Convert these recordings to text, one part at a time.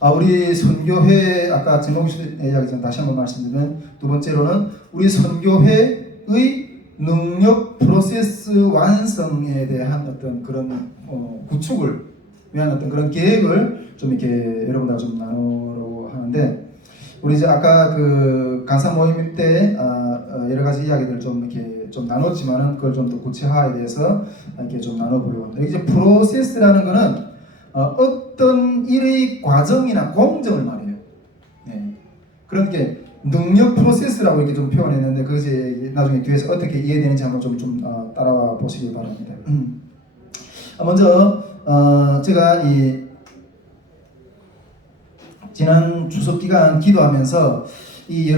우리 선교회 아까 제목에 이야기했던 다시 한번 말씀드리면 두 번째로는 우리 선교회의 능력 프로세스 완성에 대한 어떤 그런 구축을 위한 어떤 그런 계획을 좀 이렇게 여러분과 좀 나누려고 하는데, 우리 이제 아까 그 간사 모임 때 여러 가지 이야기들 좀 이렇게 좀 나눴지만은 그걸 좀 더 구체화에 대해서 이렇게 좀 나눠보려고 합니다. 이제 프로세스라는 거는 어떤 일의 과정이나 공정을 말해요. 네. 그런 게 능력 프로세스라고 이렇게 좀 표현했는데, 그것이 나중에 뒤에서 어떻게 이해되는지 한번 좀 따라와 보시기 바랍니다. 먼저 제가 이 지난 추석 기간 기도하면서 이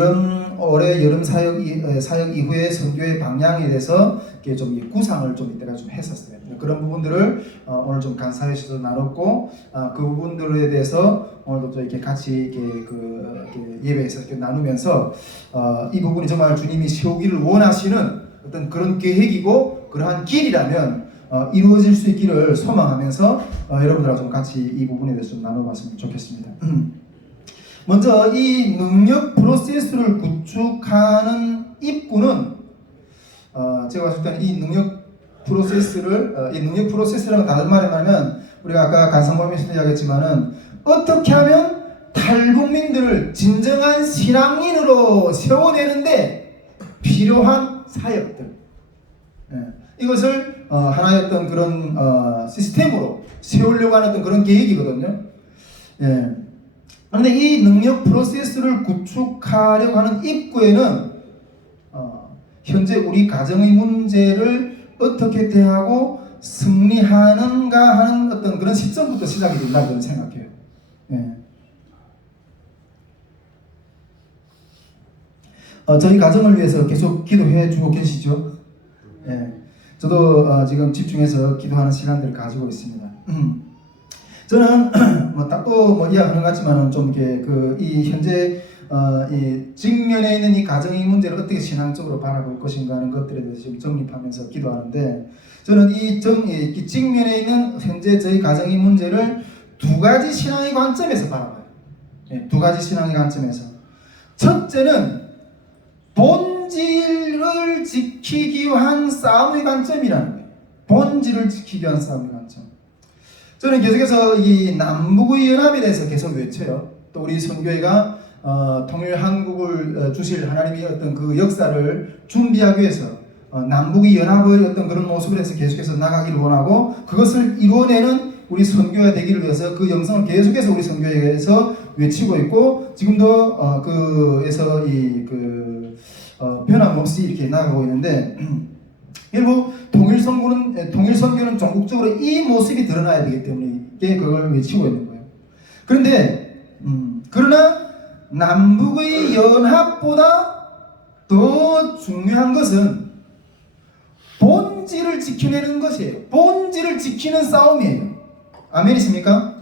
올해 여름 사역 이후에 선교의 방향에 대해서 이렇게 좀 구상을 좀 이때가 좀 했었어요. 그런 부분들을 오늘 좀 간사회에서도 나눴고, 그 부분들에 대해서 오늘도 또 이렇게 같이 이렇게 예배에서 이렇게 나누면서 이 부분이 정말 주님이 세우기를 원하시는 어떤 그런 계획이고 그러한 길이라면 이루어질 수 있기를 소망하면서 여러분들하고 좀 같이 이 부분에 대해서 좀 나눠봤으면 좋겠습니다. 먼저 이 능력 프로세스를 구축하는 입구는 제가 봤을 때는 이 능력 프로세스라는 다른 말에 말하면, 우리가 아까 간상모임에서 이야기했지만은 어떻게 하면 탈북민들을 진정한 신앙인으로 세워내는데 필요한 사역들, 이것을 하나의 어떤 그런 시스템으로 세우려고 하는 어떤 그런 계획이거든요. 그런데 이 능력 프로세스를 구축하려고 하는 입구에는 현재 우리 가정의 문제를 어떻게 대하고 승리하는가 하는 어떤 그런 시점부터 시작이 된다고 저는 생각해요. 저희 가정을 위해서 계속 기도해 주고 계시죠? 저도 지금 집중해서 기도하는 시간들을 가지고 있습니다. 저는 딱또 이야기하는 것 같지만은 좀 이렇게 이 현재 이 직면에 있는 이 가정의 문제를 어떻게 신앙적으로 바라볼 것인가 하는 것들에 대해서 좀 정립하면서 기도하는데, 저는 이 직면에 있는 현재 저희 가정의 문제를 두 가지 신앙의 관점에서 바라봐요. 두 가지 신앙의 관점에서. 첫째는 본질을 지키기 위한 싸움의 관점이라는 거예요. 본질을 지키기 위한 싸움의 관점. 저는 계속해서 이 남북의 연합에 대해서 계속 외쳐요. 또 우리 선교회가 통일 한국을 주실 하나님의 어떤 그 역사를 준비하기 위해서 남북의 연합의 어떤 그런 모습을 해서 계속해서 나가기를 원하고, 그것을 이루어내는 우리 선교회가 되기를 위해서 그 영성을 계속해서 우리 선교회에서 외치고 있고, 지금도 그에서 변함없이 이렇게 나가고 있는데, 결국 통일 선교는 전국적으로 이 모습이 드러나야 되기 때문에 그걸 외치고 있는 거예요. 그런데 그러나 남북의 연합보다 더 중요한 것은 본질을 지켜내는 것이에요. 본질을 지키는 싸움이에요. 아멘이십니까?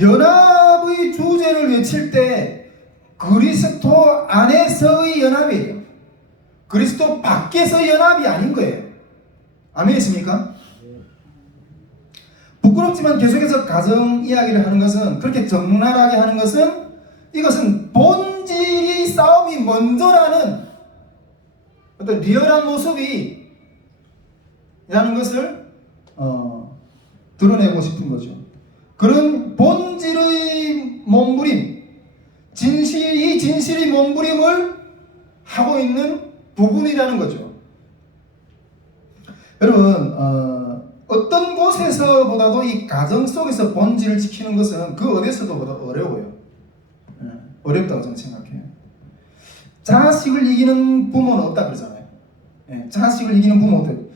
연합의 주제를 외칠 때 그리스도 안에서의 연합이에요. 그리스도 밖에서 연합이 아닌 거예요. 아멘이십니까? 부끄럽지만 계속해서 가정 이야기를 하는 것은, 그렇게 적나라하게 하는 것은, 이것은 본질이 싸움이 먼저라는 어떤 리얼한 모습이 라는 것을 드러내고 싶은 거죠. 그런 본질의 몸부림, 이 진실의 몸부림을 하고 있는 부분이라는 거죠. 여러분, 어떤 곳에서보다도 이 가정 속에서 본질을 지키는 것은 그 어디서도 어려워요. 어렵다고 저는 생각해요. 자식을 이기는 부모는 없다 그러잖아요. 자식을 이기는 부모들,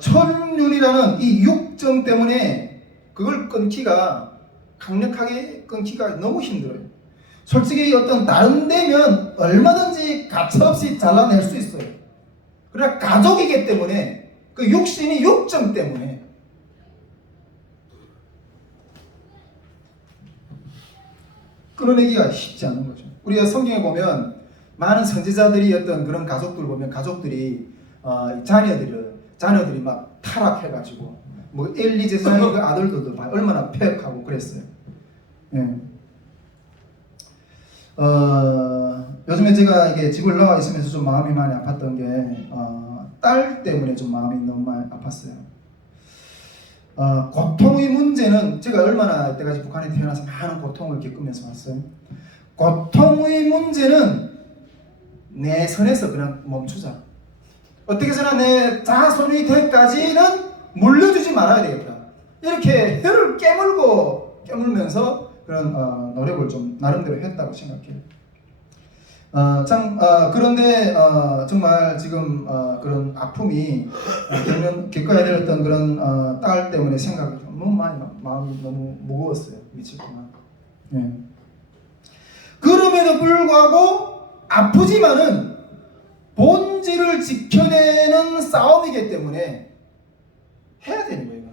천륜이라는 이 육정 때문에 그걸 강력하게 끊기가 너무 힘들어요. 솔직히 어떤 다른 데면 얼마든지 가차없이 잘라낼 수 있어요. 그러나 가족이기 때문에, 그 육신이 육정 때문에 끊어내기가 쉽지 않은 거죠. 우리가 성경에 보면 많은 선지자들이 어떤 그런 가족들 보면, 가족들이 자녀들이 막 타락해가지고, 엘리 제사장의 그 아들들도 얼마나 폐역하고 그랬어요. 예. 요즘에 제가 이게 집을 나와 있으면서 좀 마음이 많이 아팠던 게 딸 때문에 좀 마음이 너무 많이 아팠어요. 고통의 문제는 제가 얼마나 이때까지 북한에 태어나서 많은 고통을 겪으면서 왔어요. 고통의 문제는 내 선에서 그냥 멈추자. 어떻게 해서나 내 자손이 되기까지는 물려주지 말아야 되겠다. 이렇게 혀를 깨물면서 그런 노력을 좀 나름대로 했다고 생각해요. 그런데 정말 지금 그런 아픔이 겪어야 될 어떤 그런 딸 때문에 생각이 좀 너무 많이 마음이 너무 무거웠어요. 며칠 동안. 예. 그럼에도 불구하고 아프지만은 본질을 지켜내는 싸움이기 때문에 해야 되는 거예요.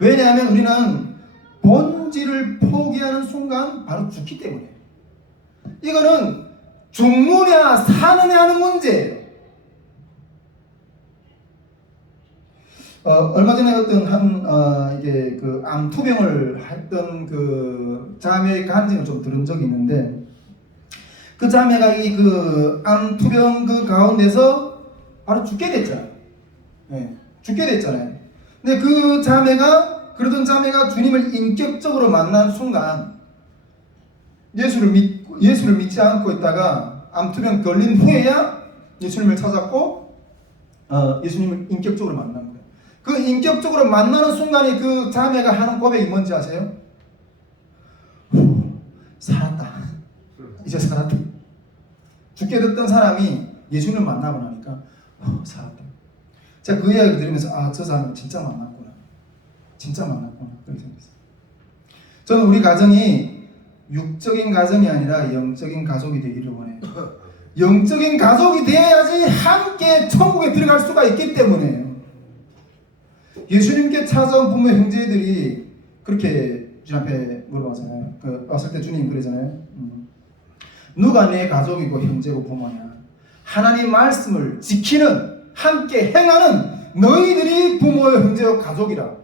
왜냐하면 우리는 본질을 포기하는 순간 바로 죽기 때문에. 이거는 죽느냐 사느냐 하는 문제예요. 얼마 전에 어떤 이게 그 암투병을 했던 그 자매의 간증을 좀 들은 적이 있는데, 그 자매가 이 그 암투병 그 가운데서 바로 죽게 됐잖아요. 네, 죽게 됐잖아요. 근데 그러던 자매가 주님을 인격적으로 만난 순간 예수를 믿지 않고 있다가 암투병 걸린 후에야 예수님을 찾았고 예수님을 인격적으로 만난 거예요. 그 인격적으로 만나는 순간에 그 자매가 하는 고백이 뭔지 아세요? 살았다. 이제 살았다. 죽게 됐던 사람이 예수님을 만나고 나니까 살았다. 제가 그 이야기를 들으면서 저 사람은 진짜 만났구나. 그렇게 생각했어요. 저는 우리 가정이 육적인 가정이 아니라 영적인 가족이 되기를 원해요. 영적인 가족이 되어야지 함께 천국에 들어갈 수가 있기 때문에요. 예수님께 찾아온 부모 형제들이 그렇게 주님 앞에 물어봤잖아요. 왔을 때 주님 그러잖아요. 누가 내 가족이고 형제고 부모냐? 하나님 말씀을 지키는, 함께 행하는 너희들이 부모요 형제요 가족이라.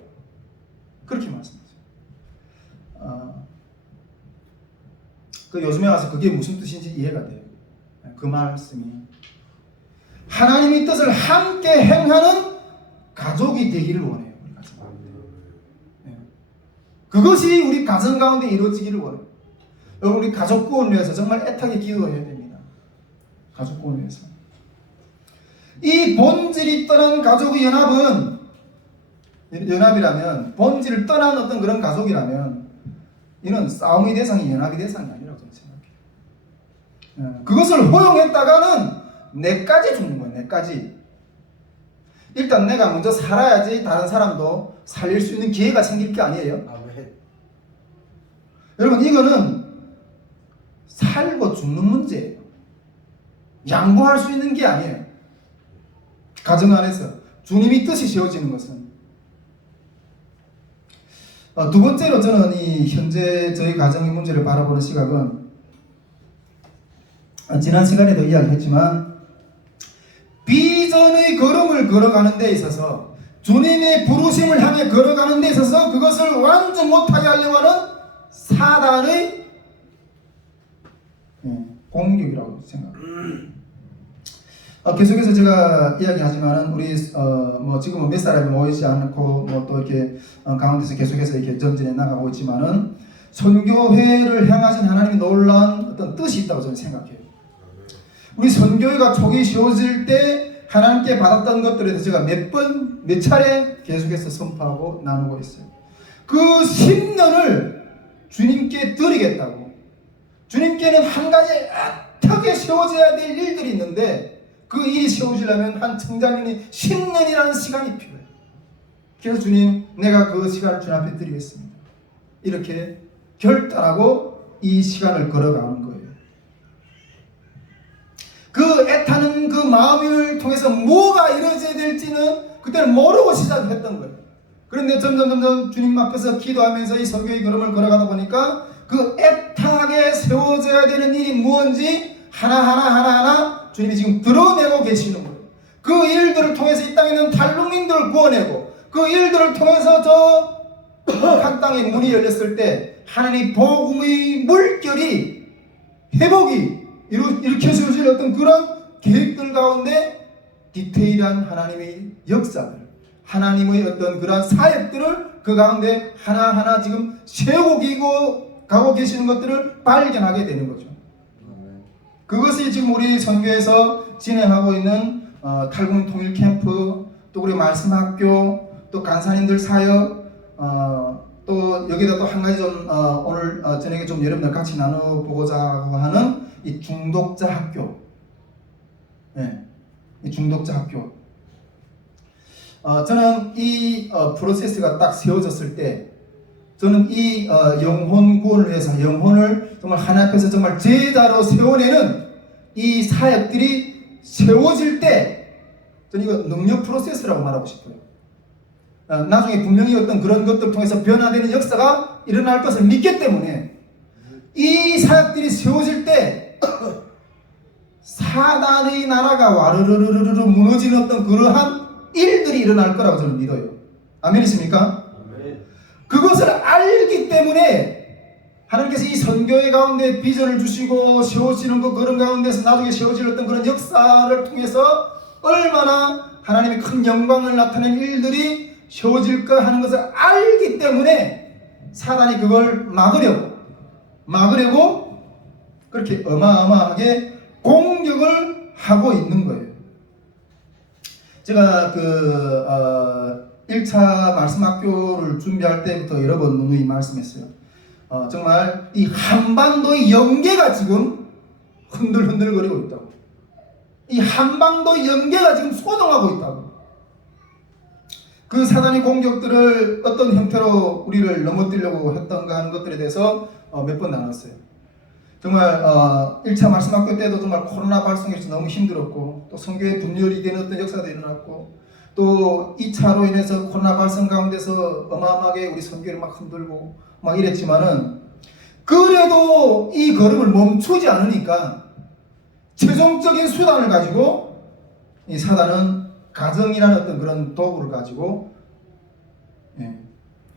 그렇게 말씀하세요. 요즘에 와서 그게 무슨 뜻인지 이해가 돼요. 그 말씀이 하나님의 뜻을 함께 행하는 가족이 되기를 원해요. 우리 가정 가운데. 그것이 우리 가정 가운데 이루어지기를 원해요. 여러분, 우리 가족 구원을 위해서 정말 애타게 기도해야 됩니다. 가족 구원을 위해서. 이 본질이 떠난 가족의 연합이라면, 본질을 떠난 어떤 그런 가족이라면 이는 싸움의 대상이 연합의 대상이 아니라고 저는 생각해요. 그것을 허용했다가는 내까지 죽는 거예요. 내까지. 일단 내가 먼저 살아야지 다른 사람도 살릴 수 있는 기회가 생길 게 아니에요. 아멘. 여러분, 이거는 살고 죽는 문제예요. 양보할 수 있는 게 아니에요. 가정 안에서 주님의 뜻이 세워지는 것은. 두 번째로 저는 이 현재 저희 가정의 문제를 바라보는 시각은, 지난 시간에도 이야기했지만 비전의 걸음을 걸어가는 데 있어서, 주님의 부르심을 향해 걸어가는 데 있어서 그것을 완전 못하게 하려고 하는 사단의 공격이라고 생각합니다. 계속해서 제가 이야기하지만은 우리 지금은 몇 사람이 모이지 않고 또 이렇게 가운데서 계속해서 이렇게 전진해 나가고 있지만은 선교회를 향하신 하나님의 놀라운 어떤 뜻이 있다고 저는 생각해요. 우리 선교회가 초기 세워질 때 하나님께 받았던 것들에 대해서 제가 몇 차례 계속해서 선포하고 나누고 있어요. 그 10년을 주님께 드리겠다고. 주님께는 한 가지 애타게 세워져야 될 일들이 있는데, 그 일이 세워지려면 한 청장년이 10년이라는 시간이 필요해요. 그래서 주님, 내가 그 시간을 주님 앞에 드리겠습니다. 이렇게 결단하고 이 시간을 걸어가는 거예요. 그 애타는 그 마음을 통해서 뭐가 이루어져야 될지는 그때는 모르고 시작했던 거예요. 그런데 점점 주님 앞에서 기도하면서 이 선교의 걸음을 걸어가다 보니까 그 애타게 세워져야 되는 일이 무엇인지 하나하나 주님이 지금 드러내고 계시는 거예요. 그 일들을 통해서 이 땅에 있는 탈북민들을 구원하고, 그 일들을 통해서 저 한 땅의 문이 열렸을 때 하나님의 복음의 물결이 회복이 일으켜질 어떤 그런 계획들 가운데 디테일한 하나님의 역사들, 하나님의 어떤 그런 사역들을 그 가운데 하나하나 지금 세우고 가고 계시는 것들을 발견하게 되는 거죠. 그것이 지금 우리 선교에서 진행하고 있는 탈북민 통일 캠프, 또 우리 말씀학교, 또 간사님들 사역, 또 여기다 또 한 가지 좀 오늘 저녁에 좀 여러분들 같이 나눠보고자 하는 이 중독자 학교, 이 중독자 학교. 저는 이 프로세스가 딱 세워졌을 때, 저는 이 영혼 구원을 위해서 영혼을 정말 하나님 앞에서 정말 제자로 세워내는 이 사역들이 세워질 때, 저는 이거 능력 프로세스라고 말하고 싶어요. 나중에 분명히 어떤 그런 것들 통해서 변화되는 역사가 일어날 것을 믿기 때문에 이 사역들이 세워질 때 사단의 나라가 와르르르르 무너지는 어떤 그러한 일들이 일어날 거라고 저는 믿어요. 아멘이십니까? 아멘. 그것을 알기 때문에 하나님께서 이 선교회 가운데 비전을 주시고 세워지는 그런 가운데서 나중에 세워질 어떤 그런 역사를 통해서 얼마나 하나님의 큰 영광을 나타내는 일들이 세워질까 하는 것을 알기 때문에 사단이 그걸 막으려고 그렇게 어마어마하게 공격을 하고 있는 거예요. 제가 1차 말씀학교를 준비할 때부터 여러 번 누누이 말씀했어요. 정말 이 한반도의 영계가 지금 흔들흔들거리고 있다고. 이 한반도의 영계가 지금 소동하고 있다고. 그 사단의 공격들을 어떤 형태로 우리를 넘어뜨리려고 했던가 하는 것들에 대해서 몇 번 나눴어요. 정말 1차 말씀학교 때도 정말 코로나 발생해서 너무 힘들었고, 또 선교의 분열이 되는 어떤 역사도 일어났고, 또 2차로 인해서 코로나 발생 가운데서 어마어마하게 우리 선교를 막 흔들고 막 이랬지만은, 그래도 이 걸음을 멈추지 않으니까 최종적인 수단을 가지고 이 사단은 가정이라는 어떤 그런 도구를 가지고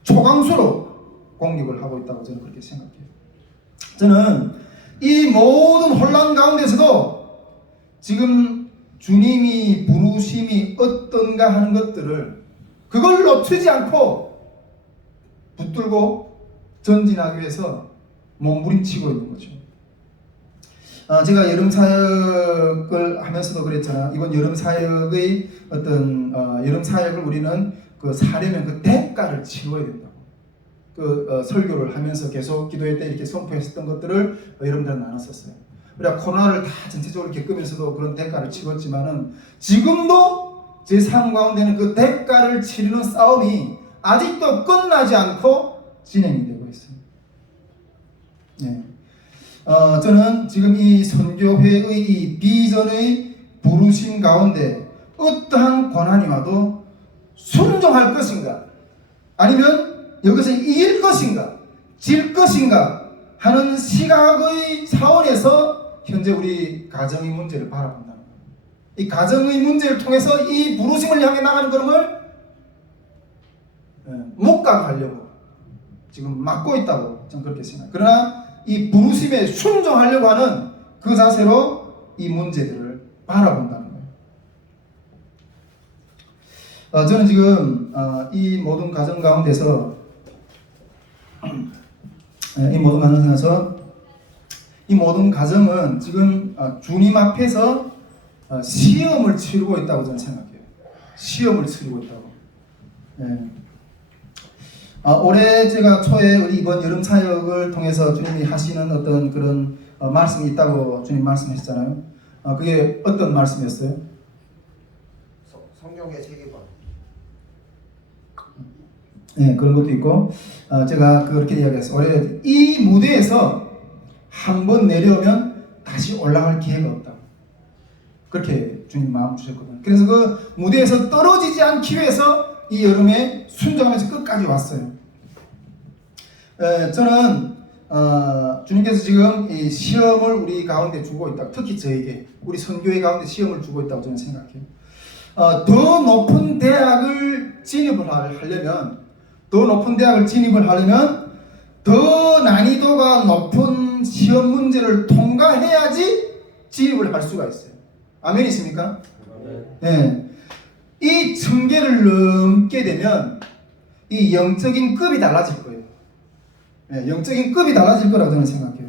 초강수로 공격을 하고 있다고 저는 그렇게 생각해요. 저는 이 모든 혼란 가운데서도 지금 주님이 부르심이 어떤가 하는 것들을 그걸 놓치지 않고 붙들고 전진하기 위해서 몸부림치고 있는 거죠. 제가 여름 사역을 하면서도 그랬잖아요. 이번 여름 사역의 어떤 여름 사역을 우리는 사려면 그 대가를 치러야 된다고. 설교를 하면서 계속 기도회 때 이렇게 선포했었던 것들을 여러분들은 나눴었어요. 우리가 코로나를 다 전체적으로 겪으면서도 그런 대가를 치렀지만은 지금도 제 삶 가운데는 그 대가를 치르는 싸움이 아직도 끝나지 않고 진행이 되고 있어요. 네. 저는 지금 이 선교회의 이 비전의 부르심 가운데 어떠한 고난이 와도 순종할 것인가, 아니면 여기서 이길 것인가, 질 것인가 하는 시각의 차원에서 현재 우리 가정의 문제를 바라본다는 거예요. 이 가정의 문제를 통해서 이 부르심을 향해 나가는 걸음을 목각하려고 지금 막고 있다고 저는 그렇게 생각해요. 그러나 이 부르심에 순종하려고 하는 그 자세로 이 문제들을 바라본다는 거예요. 저는 지금 이 모든 가정 가운데서 이 모든 가정은 지금 주님 앞에서 시험을 치르고 있다고 저는 생각해요. 시험을 치르고 있다고. 네. 올해 제가 초에 우리 이번 여름 사역을 통해서 주님이 하시는 어떤 그런 말씀이 있다고 주님 말씀하셨잖아요. 그게 어떤 말씀이었어요? 성경의 세계관. 네, 그런 것도 있고, 제가 그렇게 이야기했어요. 올해 이 무대에서 한번 내려오면 다시 올라갈 기회가 없다. 그렇게 주님 마음 주셨거든요. 그래서 그 무대에서 떨어지지 않기 위해서 이 여름에 순종하면서 끝까지 왔어요. 저는 주님께서 지금 이 시험을 우리 가운데 주고 있다. 특히 저에게, 우리 선교회 가운데 시험을 주고 있다고 저는 생각해요. 더 높은 대학을 진입을 하려면 더 높은 대학을 진입을 하려면 더 난이도가 높은 시험 문제를 통과해야지 진입을 할 수가 있어요. 아멘이십니까? 네. 이 1000개를 넘게 되면 이 영적인 급이 달라질 거예요. 네, 영적인 급이 달라질 거라고 저는 생각해요.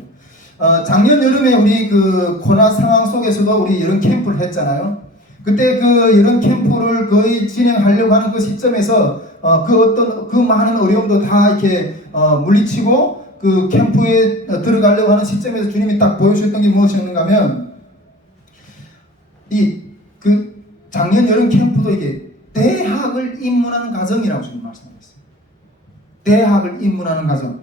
작년 여름에 우리 그 코로나 상황 속에서도 우리 여름 캠프를 했잖아요. 그때 그 여름 캠프를 거의 진행하려고 하는 그 시점에서 그 많은 어려움도 다 이렇게 물리치고 그 캠프에 들어가려고 하는 시점에서 주님이 딱 보여주셨던 게 무엇이었는가 하면 그 작년 여름 캠프도 이게 대학을 입문하는 과정이라고 주님 말씀하셨어요. 대학을 입문하는 과정.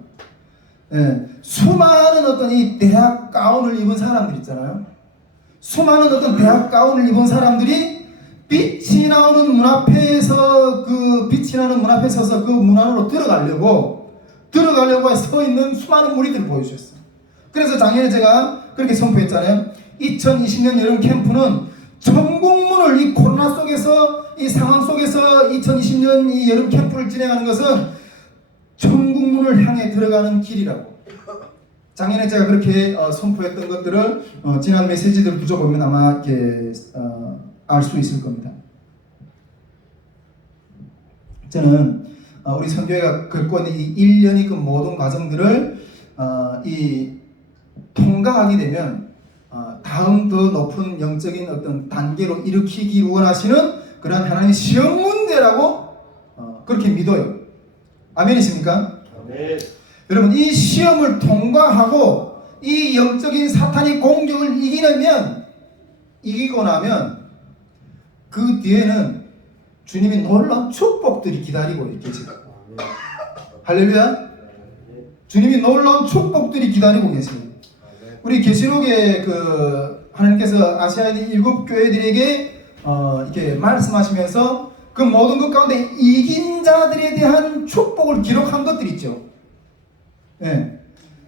예, 수많은 어떤 이 대학 가운을 입은 사람들 있잖아요. 수많은 어떤 대학 가운을 입은 사람들이 빛이 나오는 문 앞에서 빛이 나는 문 앞에 서서 그 문 안으로 들어가려고 서 있는 수많은 무리들을 보여주셨어요. 그래서 작년에 제가 그렇게 선포했잖아요. 2020년 여름 캠프는 전국문을 이 코로나 속에서 이 상황 속에서 2020년 이 여름 캠프를 진행하는 것은 천국문을 향해 들어가는 길이라고. 작년에 제가 그렇게 선포했던 것들을 지난 메시지들을 부족하면 아마 이렇게 알 수 있을 겁니다. 저는 우리 선교회가 겪고 있는 이 1년의 그 모든 과정들을 통과하게 되면 다음 더 높은 영적인 어떤 단계로 일으키기 원하시는 그런 하나님의 시험 문제라고 그렇게 믿어요. 아멘이십니까? 아멘. 여러분, 이 시험을 통과하고 이 영적인 사탄의 공격을 이기고 나면 그 뒤에는 주님의 놀라운 축복들이 기다리고 계세요. 할렐루야. 주님이 놀라운 축복들이 기다리고 계세요. 우리 계시록에 하나님께서 아시아의 7 교회들에게 이렇게 말씀하시면서 그 모든 것 가운데 이긴 자들에 대한 축복을 기록한 것들이 있죠. 예.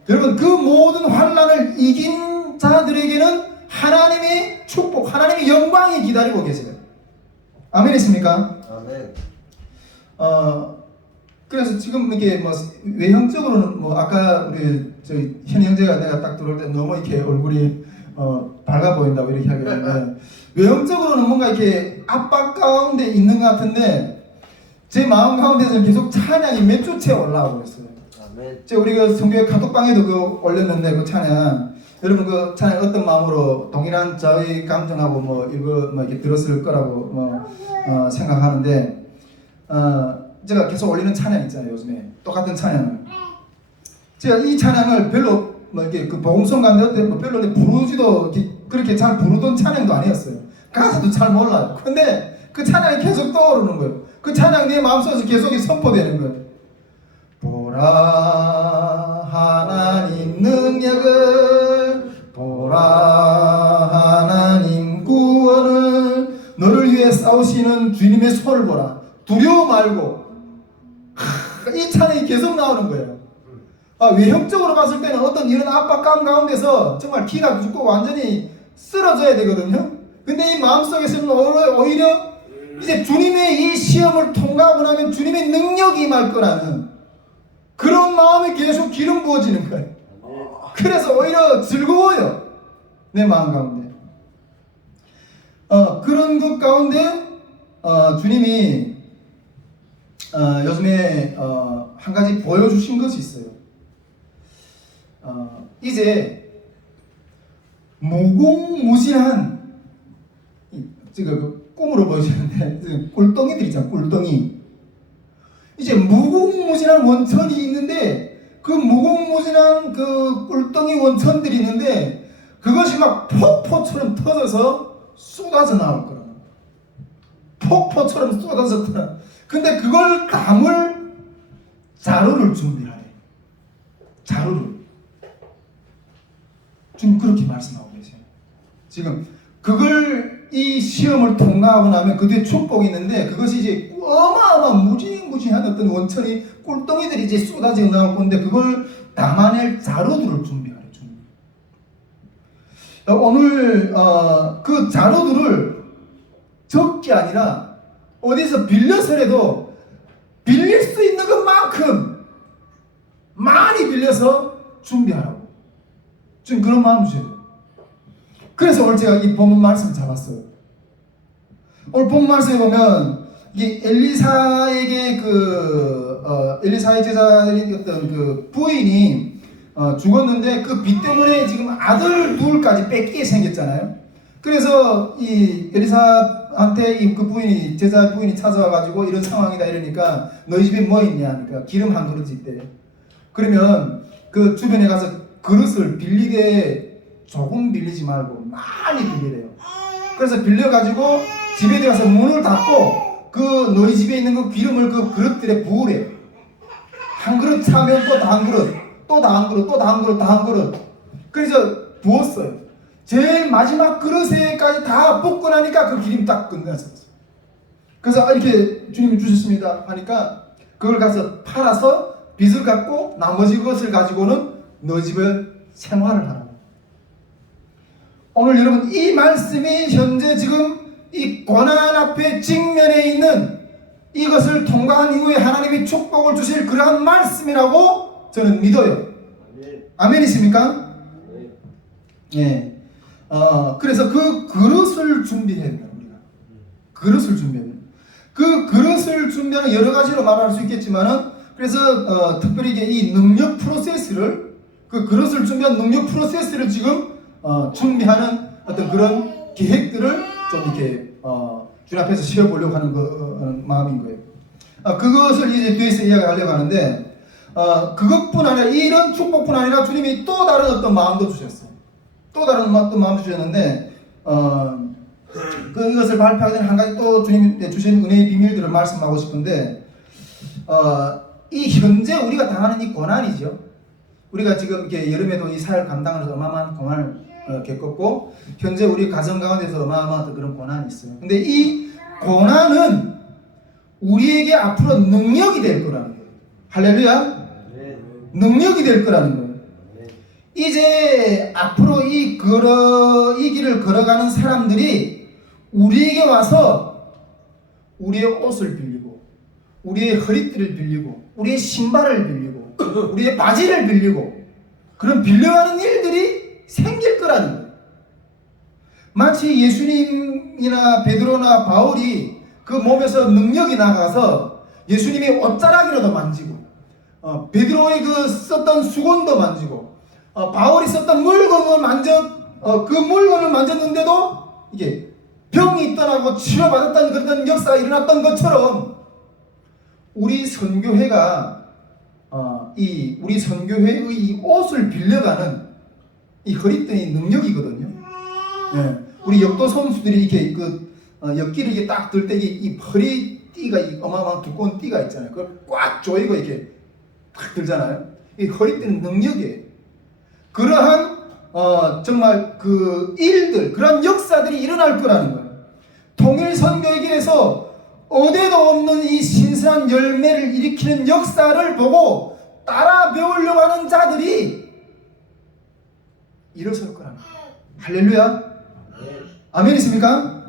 여러분, 그 모든 환난을 이긴 자들에게는 하나님의 축복, 하나님의 영광이 기다리고 계세요. 아멘이십니까? 아멘. 그래서 지금 이렇게 외형적으로는 아까 우리 현 형제가 내가 딱 들어올 때 너무 이렇게 얼굴이 밝아 보인다고 이렇게 하길래 외형적으로는 뭔가 이렇게 압박 가운데 있는 것 같은데 제 마음 가운데서는 계속 찬양이 몇 주째 올라오고 있어요. 아멘. 제가 우리 그 성교회 카톡방에도 올렸는데 그 찬양, 여러분 그 찬양 어떤 마음으로 동일한 저희 감정하고 이렇게 들었을 거라고 생각하는데 제가 계속 올리는 찬양 있잖아요. 요즘에 똑같은 찬양을 제가 이 찬양을 별로 이렇게 그 복음성 가운데 별로 부르지도 그렇게 잘 부르던 찬양도 아니었어요. 가사도 잘 몰라요. 근데 그 찬양이 계속 떠오르는 거예요. 그 찬양 내 마음속에서 계속 선포되는 거예요. 보라 하나님 능력을, 보라 하나님 구원을, 너를 위해 싸우시는 주님의 손을 보라. 두려워 말고. 이 찬양이 계속 나오는 거예요. 외형적으로 봤을 때는 어떤 이런 압박감 가운데서 정말 기가 죽고 완전히 쓰러져야 되거든요. 근데 이 마음속에서는 오히려 이제 주님의 이 시험을 통과하고 나면 주님의 능력이 임할 거라는 그런 마음에 계속 기름 부어지는 거예요. 그래서 오히려 즐거워요. 내 마음 가운데. 그런 것 가운데 주님이 요즘에 한 가지 보여주신 것이 있어요. 이제 무궁무진한 지금 꿈으로 보여주는데 꿀덩이들 있잖아. 꿀덩이. 이제 무궁무진한 원천이 있는데 그 무궁무진한 그 꿀덩이 원천들이 있는데 그것이 막 폭포처럼 터져서 쏟아져 나올 거라. 폭포처럼 쏟아져 나올. 근데 그걸 담을 자루를 준비하래. 자루를. 지금 그렇게 말씀하고 계세요. 지금 그걸 이 시험을 통과하고 나면 그 뒤에 축복이 있는데 그것이 이제 어마어마한 무지무지한 어떤 원천이 꿀덩이들이 이제 쏟아져 나올 건데 그걸 담아낼 자루들을 준비하래. 오늘 그 자루들을 적게 아니라 어디서 빌려서라도 빌릴 수 있는 것만큼 많이 빌려서 준비하라고. 지금 그런 마음 주셔야 돼요. 그래서 오늘 제가 이 본문 말씀을 잡았어요. 오늘 본문 말씀에 보면 이 엘리사에게 엘리사의 제자였던 그 부인이 죽었는데 그 빚 때문에 지금 아들 둘까지 뺏기게 생겼잖아요. 그래서 이 엘리사한테 그 부인이 제자 부인이 찾아와 가지고 이런 상황이다 이러니까 너희 집에 뭐 있냐 하니까 기름 한 그릇 있대. 그러면 그 주변에 가서 그릇을 빌리되 조금 빌리지 말고 많이 빌리래요. 그래서 빌려가지고 집에 들어가서 문을 닫고 그 너희 집에 있는 그 기름을 그 그릇들에 부으래. 한 그릇 차면 또 다 한 그릇, 또 다 한 그릇, 또 다 한 그릇, 다 한 그릇. 그래서 부었어요. 제일 마지막 그릇에까지 다 붓고 나니까 그 기름 딱 끝났었어요. 그래서 이렇게 주님이 주셨습니다 하니까 그걸 가서 팔아서 빚을 갚고 나머지 것을 가지고는 너희 집에 생활을 하라고. 오늘 여러분 이 말씀이 현재 지금 이 고난 앞에 직면해 있는 이것을 통과한 이후에 하나님이 축복을 주실 그러한 말씀이라고 저는 믿어요. 아멘이십니까? 예. 그래서 그 그릇을 준비해야 됩니다. 우리가 그릇을 준비해야 됩니다. 그 그릇을 준비하는 여러 가지로 말할 수 있겠지만은 그래서 특별히 이 능력 프로세스를 그 그릇을 준비한 능력 프로세스를 지금 준비하는 어떤 그런 계획들을 좀 이렇게 주님 앞에서 세워보려고 하는 마음인 거예요. 그것을 이제 뒤에서 이야기하려고 하는데 그것뿐 아니라 이런 축복뿐 아니라 주님이 또 다른 어떤 마음도 주셨어요. 또 다른 어떤 마음도 주셨는데 이것을 발표하기 전에 한 가지 또 주님이 주신 은혜의 비밀들을 말씀하고 싶은데 이 현재 우리가 당하는 이 고난이죠. 우리가 지금 이렇게 여름에도 이 사회를 감당하면서 어마어마한 고난을 겪었고 현재 우리 가정 가운데서 어마어마한 그런 고난이 있어요. 근데 이 고난은 우리에게 앞으로 능력이 될 거라는 거예요. 할렐루야. 능력이 될 거라는 거예요. 이제 앞으로 이 길을 걸어가는 사람들이 우리에게 와서 우리의 옷을 빌리고 우리의 허리띠를 빌리고 우리의 신발을 빌리고 우리의 바지를 빌리고 그런 빌려가는 일들이 생길 거라는 거예요. 마치 예수님이나 베드로나 바울이 그 몸에서 능력이 나가서 예수님의 옷자락이라도 만지고 베드로의 그 썼던 수건도 만지고 바울이 썼던 물건을 그 물건을 만졌는데도 이게 병이 떠나고 치료받았던 그런 역사가 일어났던 것처럼 우리 선교회가 우리 선교회의 이 옷을 빌려가는 이 허리띠의 능력이거든요. 예. 우리 역도 선수들이 이렇게 역기를 이렇게 딱 들 때 이 허리띠가 이 어마어마한 두꺼운 띠가 있잖아요. 그걸 꽉 조이고 이렇게 딱 들잖아요. 이 허리띠는 능력이에요. 그러한 정말 그 일들, 그런 역사들이 일어날 거라는 거예요. 통일 선교의 길에서 어디에도 없는 이 신선한 열매를 일으키는 역사를 보고 따라 배우려고 하는 자들이 일어설 거라는 거예요. 할렐루야. 아멘이십니까?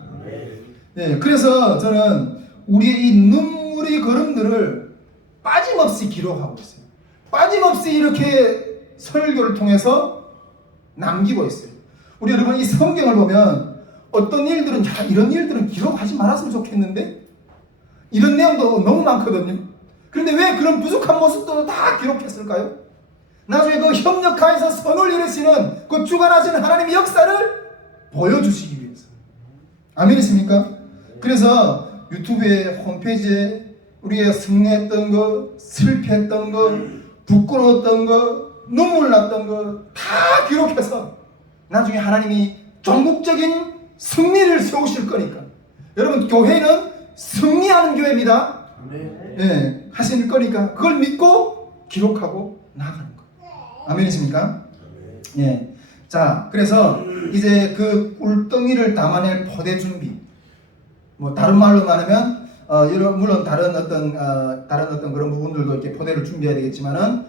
네, 그래서 저는 우리의 이 눈물의 걸음들을 빠짐없이 기록하고 있어요. 빠짐없이 이렇게 설교를 통해서 남기고 있어요. 우리 여러분 이 성경을 보면 어떤 일들은 이런 일들은 기록하지 말았으면 좋겠는데 이런 내용도 너무 많거든요. 그런데 왜 그런 부족한 모습도 다 기록했을까요? 나중에 그 협력하여서 선을 이루시는 그 주관하시는 하나님의 역사를 보여주시기 위해서. 아멘이십니까? 그래서 유튜브에 홈페이지에 우리가 승리했던 거, 실패했던 거, 부끄러웠던 거, 눈물 났던 거 다 기록해서 나중에 하나님이 전국적인 승리를 세우실 거니까. 여러분 교회는 승리하는 교회입니다. 네, 하실 거니까 그걸 믿고 기록하고 나가는 거예요. 아멘이십니까? 예. 자, 그래서 이제 그 꿀덩이를 담아낼 포대 준비. 뭐 다른 말로 말하면 물론 다른 어떤 그런 부분들도 이렇게 포대를 준비해야 되겠지만은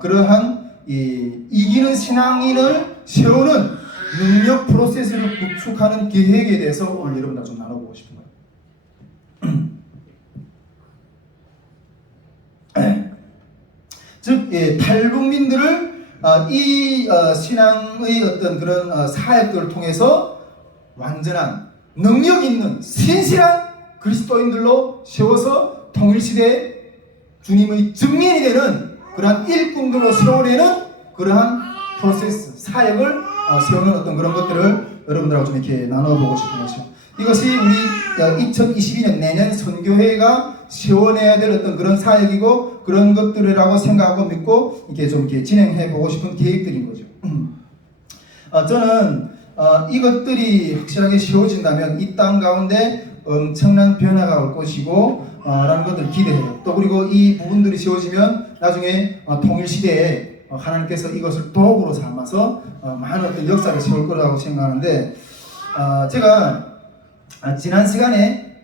그러한 이기는 신앙인을 세우는 능력 프로세스를 구축하는 계획에 대해서 오늘 여러분들 좀 나눠보고 싶은 거예요. 즉 탈북민들을 이 신앙의 어떤 그런 사역들을 통해서 완전한 능력 있는 신실한 그리스도인들로 세워서 통일시대에 주님의 증인이 되는 그러한 일꾼들로 세워내는 그러한 프로세스, 사역을 세우는 어떤 그런 것들을 여러분들하고 좀 이렇게 나눠보고 싶은 것이죠. 이것이 우리 2022년 내년 선교회가 세워내야 될 어떤 그런 사역이고 그런 것들이라고 생각하고 믿고 이렇게 좀 이렇게 진행해보고 싶은 계획들인 거죠. 저는 이것들이 확실하게 세워진다면 이 땅 가운데 엄청난 변화가 올 것이고 라는 것들을 기대해요. 또 그리고 이 부분들이 세워지면 나중에 통일시대에 하나님께서 이것을 도구로 삼아서 많은 어떤 역사를 세울 거라고 생각하는데 제가 지난 시간에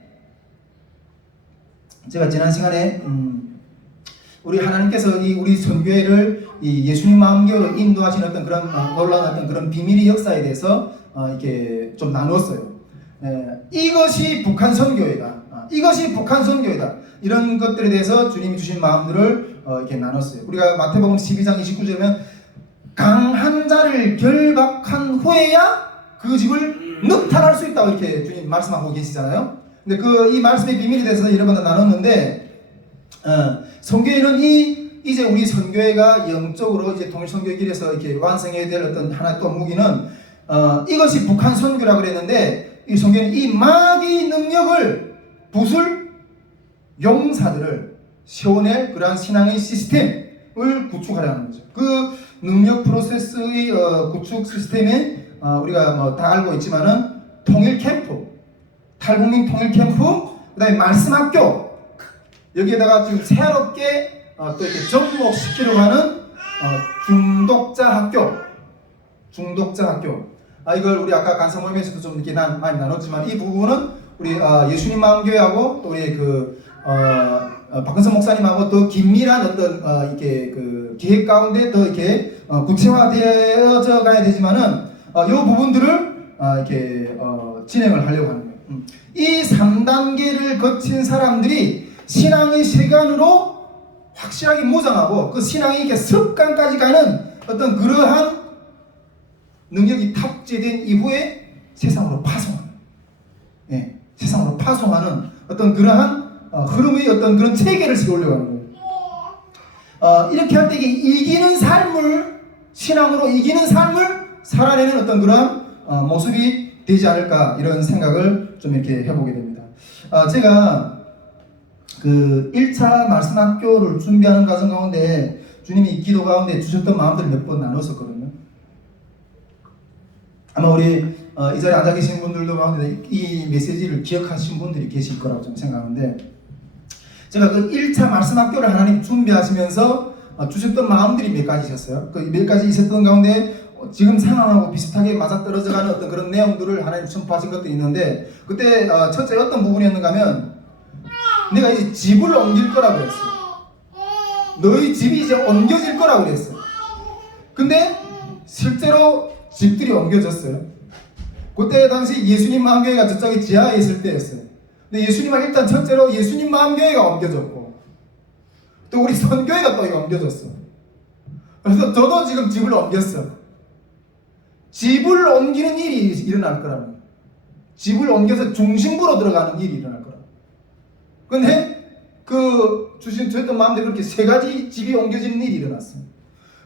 우리 하나님께서 우리 선교회를 이 예수님 마음교회로 인도하신 어떤 그런 놀라운 어떤 그런 비밀의 역사에 대해서 이렇게 좀 나누었어요. 이것이 북한 선교회다. 이것이 북한 선교회다. 이런 것들에 대해서 주님이 주신 마음들을 이렇게 나눴어요. 우리가 마태복음 12장 29절에 강한 자를 결박한 후에야 그 집을 늑탈할 수 있다고 이렇게 주님 말씀하고 계시잖아요. 근데 이 말씀의 비밀에 대해서 여러 번 나눴는데 선교회는 이제 우리 선교회가 영적으로 이제 통일 선교의 길에서 이렇게 완성해야 될 어떤 하나의 또 무기는 이것이 북한 선교라고 그랬는데 이 선교회는 이 마귀 능력을 부술 용사들을 세워낼 그러한 신앙의 시스템을 구축하려는 거죠. 그 능력 프로세스의 구축 시스템에 우리가 다 알고 있지만은 통일 캠프, 탈북민 통일 캠프, 그다음에 말씀 학교, 여기에다가 지금 새롭게 또 이렇게 접목시키려고 하는 중독자 학교. 이걸 우리 아까 간사 모임에서도 좀 이렇게 많이 나눴지만 이 부분은 우리 예수님 마음교회하고 또 우리 박근성 목사님하고 더 긴밀한 어떤 이렇게 그 계획 가운데 더 이렇게 구체화되어져 가야 되지만은 이 부분들을 이렇게 진행을 하려고 하는 거예요. 이 3단계를 거친 사람들이 신앙의 세간으로 확실하게 무장하고 그 신앙이 이렇게 습관까지 가는 어떤 그러한 능력이 탑재된 이후에 세상으로 파송하는 어떤 그러한 흐름의 어떤 그런 체계를 세우려고 하는 거예요. 이렇게 할 때 이기는 삶을 신앙으로 이기는 삶을 살아내는 어떤 그러한 모습이 되지 않을까 이런 생각을 좀 이렇게 해보게 됩니다. 제가 그 1차 말씀 학교를 준비하는 과정 가운데 주님이 기도 가운데 주셨던 마음들을 몇 번 나눴었거든요. 아마 우리 이 자리에 앉아 계신 분들도 가운데 이 메시지를 기억하신 분들이 계실 거라고 좀 생각하는데 제가 그 1차 말씀 학교를 하나님 준비하시면서 주셨던 마음들이 몇 가지 있었어요. 그 몇 가지 있었던 가운데 지금 상황하고 비슷하게 맞아떨어져가는 어떤 그런 내용들을 하나님 선포하신 것들이 있는데 그때 첫째 어떤 부분이었는가 하면 내가 이제 집을 옮길 거라고 그랬어요. 너희 집이 이제 옮겨질 거라고 그랬어요. 근데 실제로 집들이 옮겨졌어요. 그때 당시 예수님 마음교회가 저쪽에 지하에 있을 때였어요. 근데 예수님은 일단 첫째로 예수님 마음교회가 옮겨졌고 또 우리 선교회가 또 옮겨졌어. 그래서 저도 지금 집을 옮겼어. 집을 옮기는 일이 일어날 거라는 거예요. 집을 옮겨서 중심부로 들어가는 일이 일어날 거라고. 근데 주셨던 마음대로 그렇게 세 가지 집이 옮겨지는 일이 일어났어요.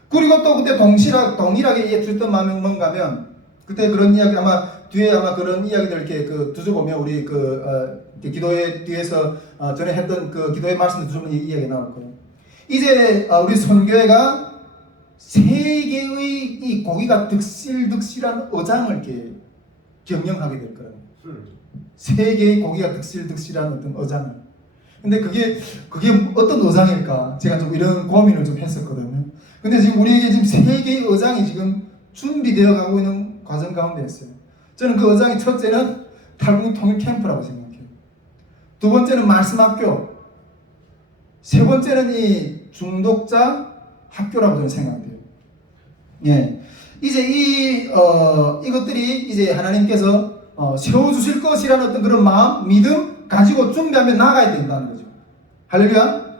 그리고 또 그때 동일하게 주셨던 마음이 뭔가 하면 그때 그런 이야기 뒤에 그런 이야기들 이렇게 두줘보면 우리 기도회 뒤에서 전에 했던 그 기도회 말씀도 두줘보면 이야기 나올 거예요. 이제 우리 선교회가 세계의 이 고기가 득실득실한 어장을 이렇게 경영하게 될 거라고. 세계의 고기가 득실득실한 어떤 어장을. 근데 그게 어떤 어장일까? 제가 좀 이런 고민을 좀 했었거든요. 근데 지금 우리에게 지금 세계의 어장이 지금 준비되어 가고 있는 과정 가운데 있어요. 저는 그 어장이 첫째는 탈북민 통일 캠프라고 생각해요. 두 번째는 말씀 학교. 세 번째는 이 중독자 학교라고 저는 생각해요. 예. 이제 이것들이 이제 하나님께서 세워주실 것이라는 어떤 그런 마음, 믿음 가지고 준비하면 나가야 된다는 거죠. 할렐루야.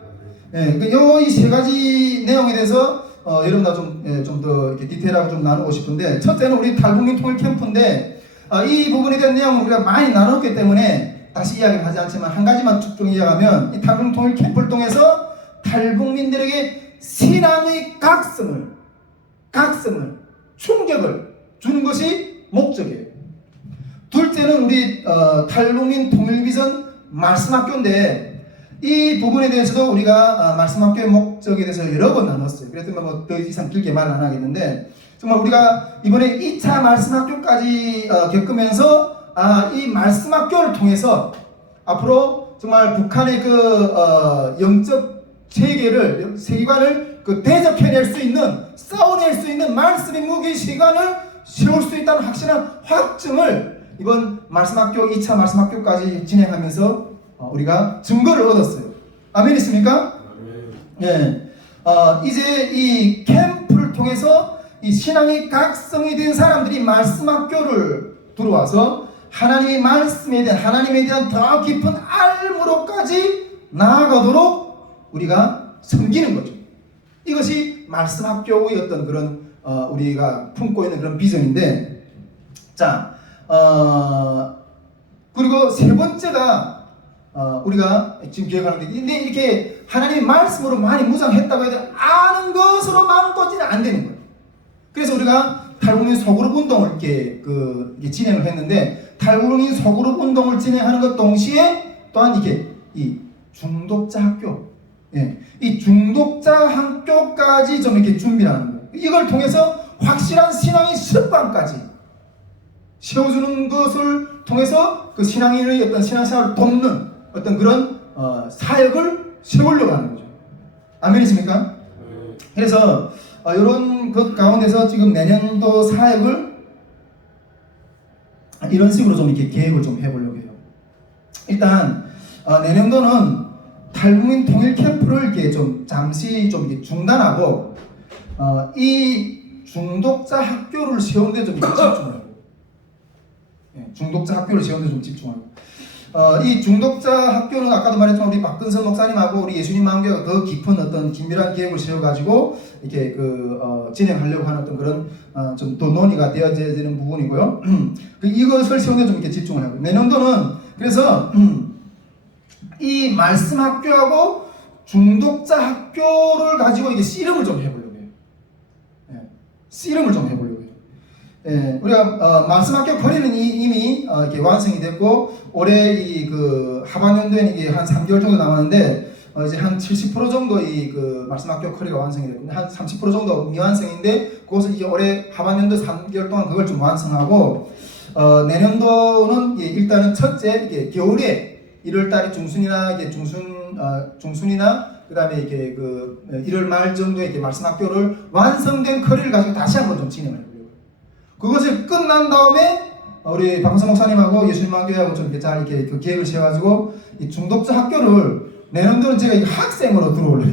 예, 이 세 가지 내용에 대해서 여러분과 좀 더 이렇게 디테일하게 좀 나누고 싶은데, 첫째는 우리 탈북민 통일 캠프인데, 이 부분에 대한 내용을 우리가 많이 나눴기 때문에 다시 이야기는 하지 않지만 한 가지만 쭉 이야기하면, 이 탈북민 통일 캠프를 통해서 탈북민들에게 신앙의 각성을 충격을 주는 것이 목적이에요. 둘째는 우리 탈북민 통일비전 말씀학교인데, 이 부분에 대해서도 우리가 말씀학교의 목적에 대해서 여러 번 나눴어요. 그래서 뭐 더 이상 길게 말 안 하겠는데, 정말 우리가 이번에 2차 말씀학교까지 겪으면서 이 말씀학교를 통해서 앞으로 정말 북한의 그 영적 세계관을 대적해낼 수 있는, 싸워낼 수 있는 말씀의 무기 시간을 세울 수 있다는 확신한 확증을 이번 말씀학교 2차 말씀학교까지 진행하면서 우리가 증거를 얻었어요. 아멘 있습니까? 예. 이제 이 캠프를 통해서 이 신앙이 각성이 된 사람들이 말씀학교를 들어와서 하나님의 말씀에 대한, 하나님에 대한 더 깊은 알무로까지 나아가도록 우리가 섬기는 거죠. 이것이 말씀학교의 어떤 그런 우리가 품고 있는 그런 비전인데, 자, 그리고 세 번째가 우리가 지금 기억하는 게, 근데 이렇게 하나님의 말씀으로 많이 무장했다고 해도 아는 것으로 만족지는 안 되는 거예요. 그래서 우리가 탈북민 소그룹 운동을 이렇게 진행을 했는데, 탈북민 소그룹 운동을 진행하는 것 동시에 또한 이렇게 이 중독자 학교, 이 중독자 학교까지 좀 이렇게 준비를 하는 거예요. 이걸 통해서 확실한 신앙의 습관까지 세워주는 것을 통해서 그 신앙인의 어떤 신앙생활을 돕는 어떤 그런 사역을 세우려고 하는 거죠. 아멘이십니까? 그래서 이런 것 가운데서 지금 내년도 사역을 이런 식으로 좀 이렇게 계획을 좀 해보려고 해요. 일단 내년도는 탈북민 통일 캠프를 이렇게 좀 잠시 좀 이렇게 중단하고 이 중독자 학교를 세우는 데 좀 집중하고, 중독자 학교를 세우는 데 좀 집중하고, 이 중독자 학교는 아까도 말했지만 우리 박근선 목사님하고 우리 예수님 마음교회가 더 깊은 어떤 긴밀한 계획을 세워가지고 이렇게 진행하려고 하는 어떤 그런 좀 더 논의가 되어져야 되는 부분이고요. 이것을 세우는 데 좀 이렇게 집중을 하고, 내년도는 그래서 이 말씀 학교하고 중독자 학교를 가지고 이게 씨름을 좀 해보려고 해요. 씨름을 좀 해보려고 해요. 우리가 말씀학교 거리는 이미 이렇게 완성이 됐고, 올해 이 하반년도에는 이게 한 3개월 정도 남았는데, 이제 한 70% 정도 이 말씀학교 거리가 완성이 됐고, 한 30% 정도 미완성인데, 그것을 이제 올해 하반년도 3개월 동안 그걸 좀 완성하고, 내년도는 일단은 첫째 이게 겨울에 1월달에 중순이나 이게 중순이나 그다음에 이렇게 1월 말 정도에 이렇게 말씀학교를 완성된 거리를 가지고 다시 한번 좀 진행을 해보려고. 그것을 끝난 다음에 우리 박근선 목사님하고 예수님마교회하고 좀 이렇게 잘 이렇게 계획을 세워가지고 이 중독자 학교를 내년도는 제가 이 학생으로 들어오려고.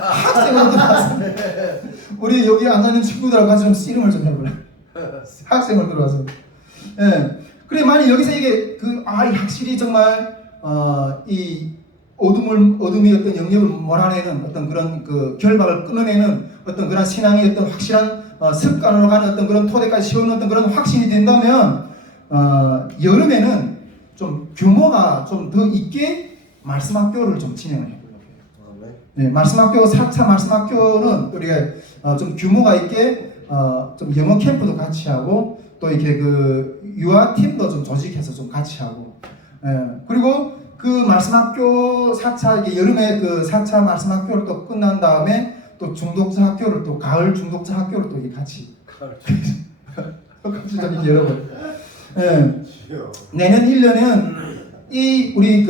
학생으로 들어와서 우리 여기 앉아있는 친구들하고 같이 좀 씨름을 좀 해보려. 학생으로 들어와서. 그래, 만약 여기서 이게 확실히 정말 이 어둠의 어떤 영역을 몰아내는 어떤 그런 결박을 끊어내는 어떤 그런 신앙의 어떤 확실한 습관으로 가는 어떤 그런 토대까지 세우는 어떤 그런 확신이 된다면, 여름에는 좀 규모가 좀 더 있게 말씀학교를 좀 진행을 해보려고 해요. 네, 말씀학교 4차 말씀학교는 우리가 좀 규모가 있게 좀 영어 캠프도 같이 하고, 또 이렇게 유아팀도 좀 조직해서 좀 같이 하고, 그리고 말씀학교 4차 여름에 4차 말씀학교를 또 끝난 다음에 또 중독자 학교를 또 가을 중독자 학교를 또 같이 같이 좀 이렇게 여러분, 내년 1년은 우리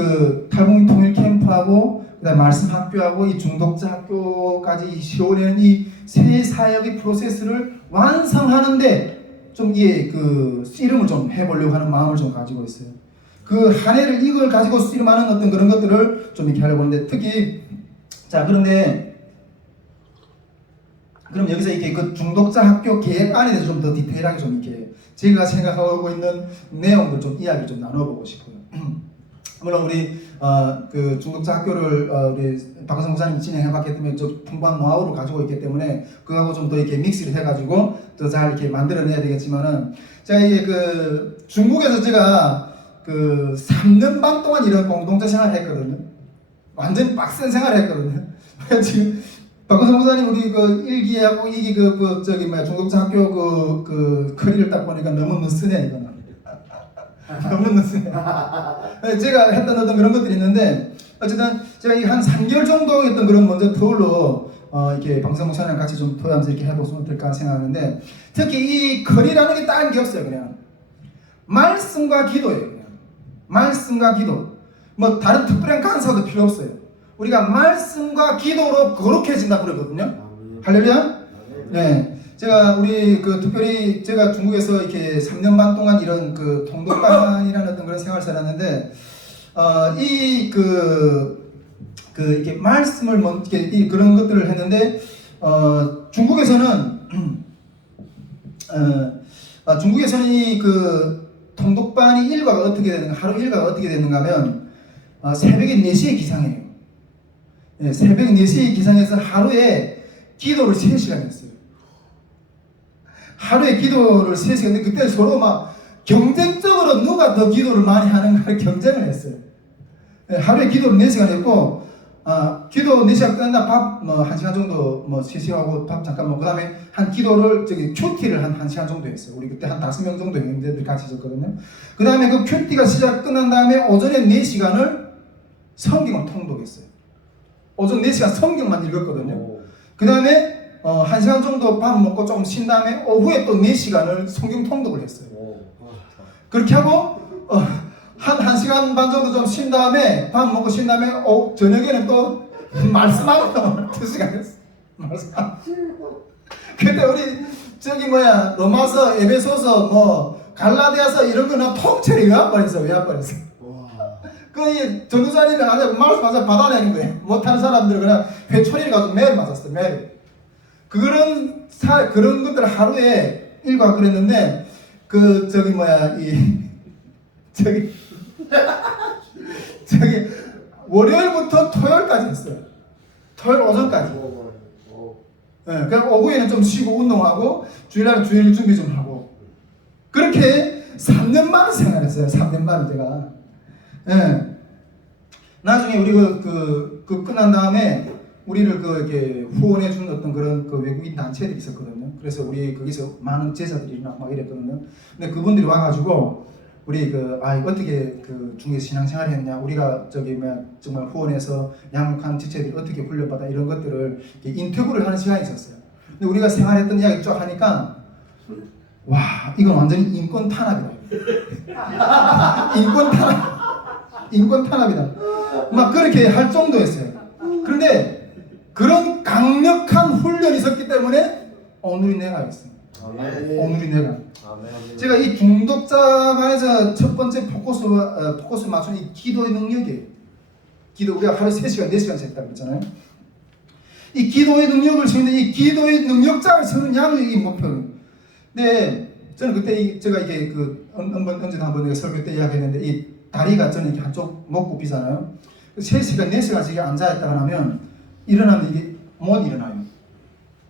탈북민 통일 캠프하고 그다음 말씀학교하고 이 중독자 학교까지 세우는 이 새 사역의 프로세스를 완성하는데 좀 씨름을 좀 해보려고 하는 마음을 좀 가지고 있어요. 한 해를 이걸 가지고 씨름하는 어떤 그런 것들을 좀 이렇게 하려고 하는데, 특히 그런데 그럼 여기서 이렇게 중독자 학교 계획 안에 대해서 좀 더 디테일하게 좀 이렇게 제가 생각하고 있는 내용들 좀 이야기 좀 나눠보고 싶어요. 물론 우리 그 중독자 학교를 우리 박은성 목사님이 진행해봤기 때문에 좀 풍부한 노하우를 가지고 있기 때문에 그거하고 좀 더 이렇게 믹스를 해가지고 더 잘 이렇게 만들어내야 되겠지만은 제가 이게 그 중국에서 제가 그 3년 반 동안 이런 공동체 생활을 했거든요. 완전 빡센 생활을 했거든요. 지금 박은성 목사님 우리 그 1기하고 2기 그 저기 뭐야 중독자 학교 그 커리를 딱 보니까 너무 느슨해 이거는. 너무 늦으네. 제가 했던 어떤 그런 것들이 있는데 어쨌든 제가 한 3개월 정도 했던 그런 먼저 터울로 이렇게 방송 목사님랑 같이 좀 토하면서 이렇게 해보면 어떨까 생각하는데 특히 이 커리라는 게 다른 게 없어요. 그냥 말씀과 기도예요. 그냥 말씀과 기도. 뭐 다른 특별한 간사도 필요 없어요. 우리가 말씀과 기도로 거룩해진다 그러거든요. 할렐루야. 네. 제가 우리 그 특별히 제가 중국에서 이렇게 3년 반 동안 이런 그 통독반이라는 어떤 그런 생활을 살았는데 이 이렇게 말씀을 이렇게 그런 것들을 했는데 중국에서는 중국에서는 이 그 통독반이 일과가 어떻게 되는가 하루 일과가 어떻게 되는가 하면 새벽에 4시에 기상해요. 네, 새벽 4시에 기상해서 하루에 기도를 3시간 했어요. 하루에 기도를 3시간 했는데 그때 서로 막 경쟁적으로 누가 더 기도를 많이 하는가를 경쟁을 했어요. 하루에 기도를 4시간 했고 기도 4시간 끝나 밥 뭐 1시간 정도 뭐 쉬시하고 밥 잠깐 먹고 그다음에 한 기도를 저기 큐티를 한 1시간 정도 했어요. 우리 그때 한 5명 정도 형제들 같이 있었거든요. 그다음에 그 큐티가 시작 끝난 다음에 오전에 4시간을 성경을 통독했어요. 오전 4시간 성경만 읽었거든요. 그다음에 1시간 정도 밥 먹고 조금 쉰 다음에 오후에 또 4시간을 성경 통독을 했어요. 그렇게 하고 한 1시간 반 정도 좀 쉰 다음에 밥 먹고 쉰 다음에 저녁에는 또 말씀하고 2시간 했어요. 말씀하고. 그때 우리 저기 뭐야 로마서, 에베소서, 뭐 갈라디아서 이런 거는 통째로 외워버렸어. 그 전도사님이 아주 말씀하셔서 받아내는 거예요. 못하는 사람들은 그냥 회초리를 가지고 매일 맞았어요. 매일. 그런 것들 하루에 일과 그랬는데 그 저기 뭐야 저기 월요일부터 토요일까지 했어요. 토요일 오전까지. 네, 그냥 오후에는 좀 쉬고 운동하고 주일날 주일 준비 좀 하고 그렇게 3년 만을 생활했어요. 3년 만을 제가. 네. 나중에 우리 그 끝난 다음에 우리를 이렇게 후원해 준 어떤 그런 그 외국인 단체들이 있었거든요. 그래서 우리 거기서 많은 제자들이 막 이랬거든요. 근데 그분들이 와가지고 우리 어떻게 그 중국에서 신앙생활을 했냐, 우리가 정말 후원해서 양육하는 지체들이 어떻게 훈련받아 이런 것들을 인터뷰를 하는 시간이 있었어요. 근데 우리가 생활했던 이야기 쫙 하니까 와 이건 완전히 인권 탄압이다. 인권 탄압이다. 막 그렇게 할 정도였어요. 그런데 그런 강력한 훈련이 있었기 때문에 오늘이 내가 있습니다. 오늘이 내가. 제가 이 중독자반에서 첫 번째 포커스 맞춘 이 기도의 능력이에요. 기도 우리가 하루 3시간, 4시간씩 했다고 했잖아요. 이 기도의 능력을 세우는데 이 기도의 능력자를 세우는 양이 이 목표는. 근데 저는 그때 제가 이게 언제도 한번 내가 설교 때 이야기했는데 이 다리가 저는 이렇게 한쪽 목 굽히잖아요. 3시간, 4시간씩 앉아있다가 나면 일어나면 이게 못 일어나요.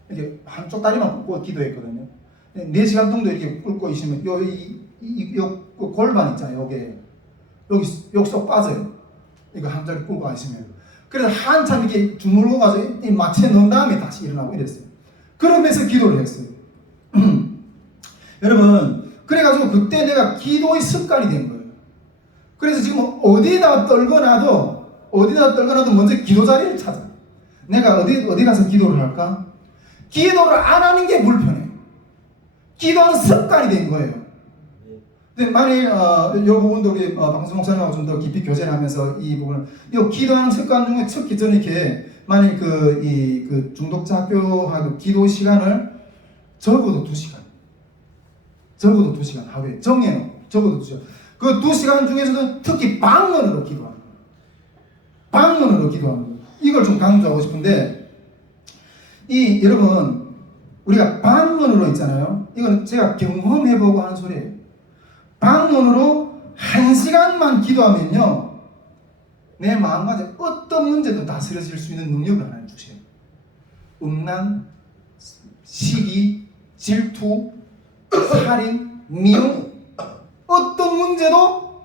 이렇게 한쪽 다리만 굽고 기도했거든요. 4시간 정도 이렇게 꿇고 있으면 요 골반 있잖아요. 여기 쏙 빠져요. 이거 한 자리 꿇고 있으면. 그래서 한참 이렇게 주물러 가서 마취해 놓은 다음에 다시 일어나고 이랬어요. 그러면서 기도를 했어요. 여러분, 그래가지고 그때 내가 기도의 습관이 된 거예요. 그래서 지금 어디다 떨거나도 먼저 기도 자리를 찾아. 내가 어디 가서 기도를 할까? 기도를 안 하는 게 불편해요. 기도하는 습관이 된 거예요. 근데 만일 이 부분도 우리 방송 목사님하고 좀 더 깊이 교제를 하면서 이 부분을 이 기도하는 습관 중에 특히 저는 이렇게 만일 그 중독자 학교하고 기도 시간을 적어도 2시간 하루에 정해놓고 적어도 2시간. 그 2시간 중에서도 특히 방언으로 기도하는 거예요. 방언으로 기도하는 거예요. 이걸 좀 강조하고 싶은데 여러분 우리가 방언으로 있잖아요. 이건 제가 경험해보고 하는 소리예요. 방언으로 1시간만 기도하면요 내 마음가짐 어떤 문제도 다스려질 수 있는 능력을 하나님 주세요. 음란, 시기, 질투, 살인, 미움, 어떤 문제도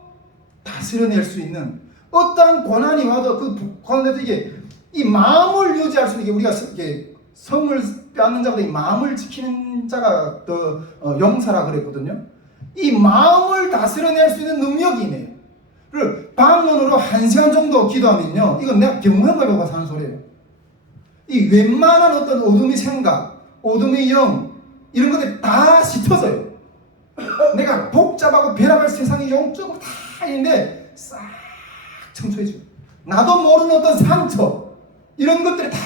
다스려낼 수 있는 어떠한 고난이 와도 그 고난에도 이게 이 마음을 유지할 수 있는 게 우리가 이게 성을 빼앗는 자보다 이 마음을 지키는 자가 더 용사라 그랬거든요. 이 마음을 다스려낼 수 있는 능력이 있네요. 그리고 방언으로 1시간 정도 기도하면요, 이건 내가 경험해보고 사는 소리예요. 이 웬만한 어떤 어둠의 생각, 어둠의 영 이런 것들이 다 씻어져요. 내가 복잡하고 변화할 세상이 영적으로 다 있는데 싹 청소해줘요. 나도 모르는 어떤 상처 이런 것들이 다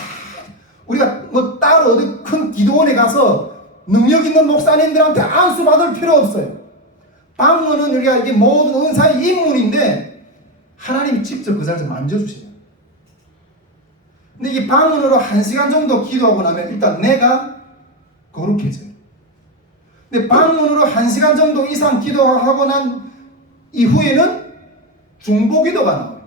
우리가 뭐 따로 어디 큰 기도원에 가서 능력 있는 목사님들한테 안수 받을 필요 없어요. 방언은 우리가 이게 모든 은사의 인물인데 하나님이 직접 그 자리에서 만져주세요. 근데 이 방언으로 1시간 정도 기도하고 나면 일단 내가 거룩해져요. 근데 방언으로 1시간 정도 이상 기도하고 난 이후에는 중보기도가 나와요.